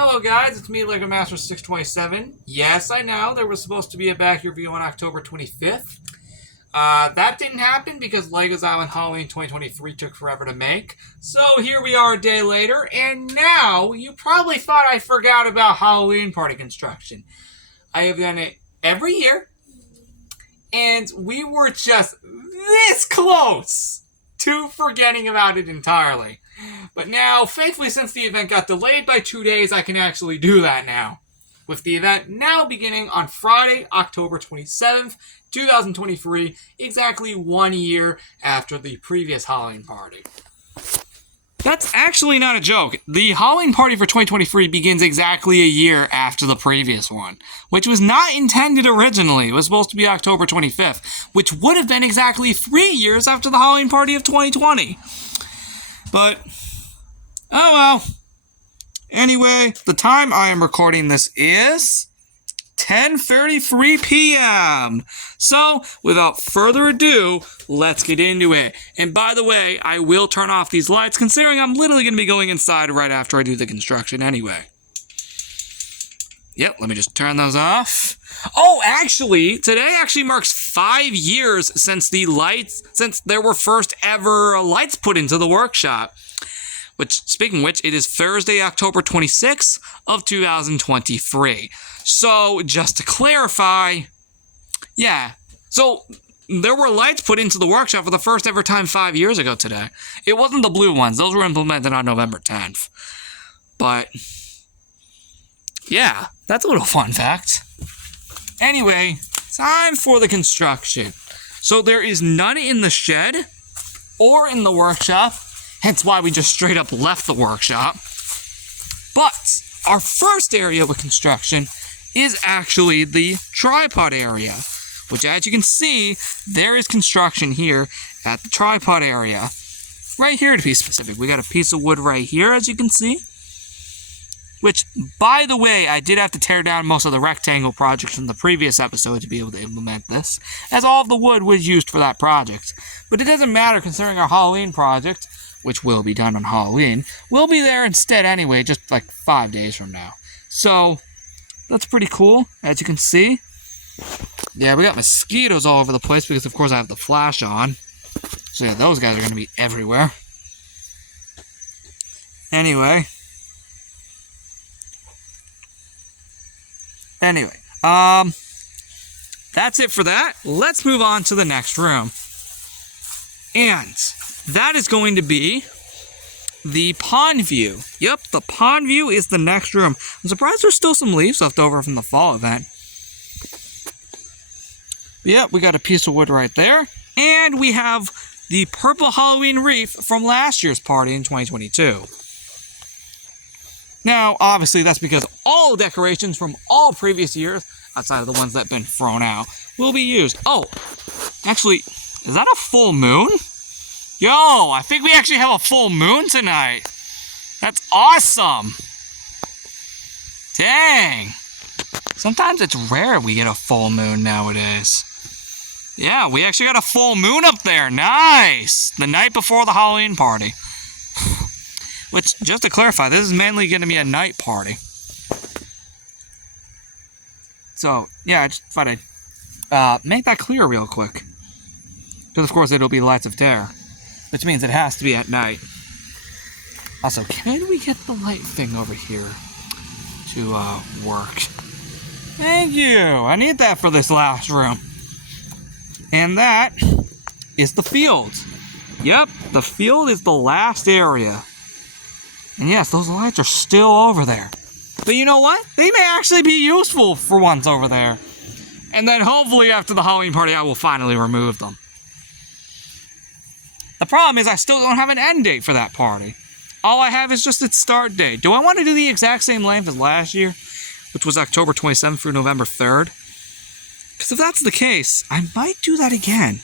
Hello guys, it's me, LEGO Master 627. Yes, I know, there was supposed to be a back review on October 25th. That didn't happen because LEGO's Island Halloween 2023 took forever to make. So here we are a day later, and now you probably thought I forgot about Halloween party construction. I have done it every year, and we were just this close to forgetting about it entirely. But now, thankfully, since the event got delayed by 2 days, I can actually do that now. With the event now beginning on Friday, October 27th, 2023, exactly 1 year after the previous Halloween party. That's actually not a joke. The Halloween party for 2023 begins exactly a year after the previous one, which was not intended originally. It was supposed to be October 25th, which would have been exactly 3 years after the Halloween party of 2020. But, oh well. Anyway, the time I am recording this is 10:33 p.m. So, without further ado, let's get into it. And by the way, I will turn off these lights, considering I'm literally going to be going inside right after I do the construction anyway. Yep, let me just turn those off. Oh, actually, today actually marks 5 years since there were first ever lights put into the workshop. Which, speaking of which, it is Thursday, October 26th of 2023. So, just to clarify, yeah. So, there were lights put into the workshop for the first ever time 5 years ago today. It wasn't the blue ones. Those were implemented on November 10th. But, yeah, that's a little fun fact. Anyway, time for the construction. So, there is none in the shed or in the workshop. Hence why we just straight up left the workshop. But our first area of construction is actually the tripod area, which, as you can see, there is construction here at the tripod area. Right here, to be specific. We got a piece of wood right here, as you can see. Which, by the way, I did have to tear down most of the rectangle projects from the previous episode to be able to implement this, as all of the wood was used for that project. But it doesn't matter, considering our Halloween project, which will be done on Halloween, will be there instead anyway, just like 5 days from now. So, that's pretty cool, as you can see. Yeah, we got mosquitoes all over the place because, of course, I have the flash on. So, yeah, those guys are going to be everywhere. Anyway, that's it for that. Let's move on to the next room. And that is going to be the pond view. Yep, the pond view is the next room. I'm surprised there's still some leaves left over from the fall event. Yep, we got a piece of wood right there. And we have the purple Halloween wreath from last year's party in 2022. Now, obviously, that's because all decorations from all previous years, outside of the ones that have been thrown out, will be used. Oh, actually, is that a full moon? Yo, I think we actually have a full moon tonight. That's awesome. Dang. Sometimes it's rare we get a full moon nowadays. Yeah, we actually got a full moon up there. Nice. The night before the Halloween party. Which, just to clarify, this is mainly going to be a night party. So, yeah, I just thought I'd make that clear real quick. Because, of course, it'll be Lights of Terror. Which means it has to be at night. Also, can we get the light thing over here to work? Thank you! I need that for this last room. And that is the field. Yep, the field is the last area. And yes, those lights are still over there. But you know what? They may actually be useful for once over there. And then hopefully after the Halloween party, I will finally remove them. The problem is I still don't have an end date for that party. All I have is just its start date. Do I want to do the exact same length as last year, which was October 27th through November 3rd? Because if that's the case, I might do that again.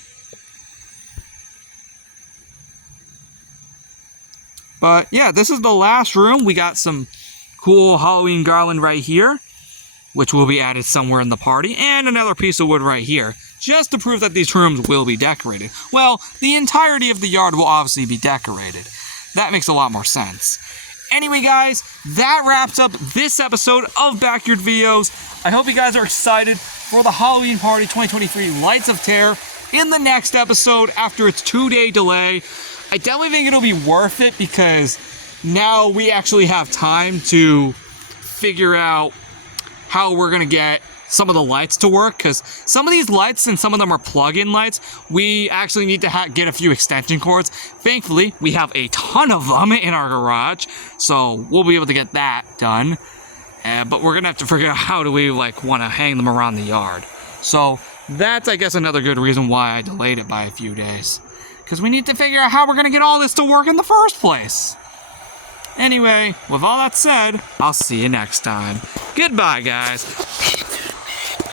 But yeah, this is the last room. We got some cool Halloween garland right here, which will be added somewhere in the party, and another piece of wood right here, just to prove that these rooms will be decorated. Well, the entirety of the yard will obviously be decorated. That makes a lot more sense. Anyway, guys, that wraps up this episode of Backyard Videos. I hope you guys are excited for the Halloween Party 2023 Lights of Terror in the next episode after its 2-day delay. I definitely think it'll be worth it because now we actually have time to figure out how we're going to get some of the lights to work, because some of these lights and some of them are plug-in lights. We actually need to get a few extension cords. Thankfully, we have a ton of them in our garage, so we'll be able to get that done. But we're gonna have to figure out how do we want to hang them around the yard. So that's, I guess, another good reason why I delayed it by a few days, because we need to figure out how we're gonna get all this to work in the first place. Anyway, with all that said, I'll see you next time. Goodbye, guys.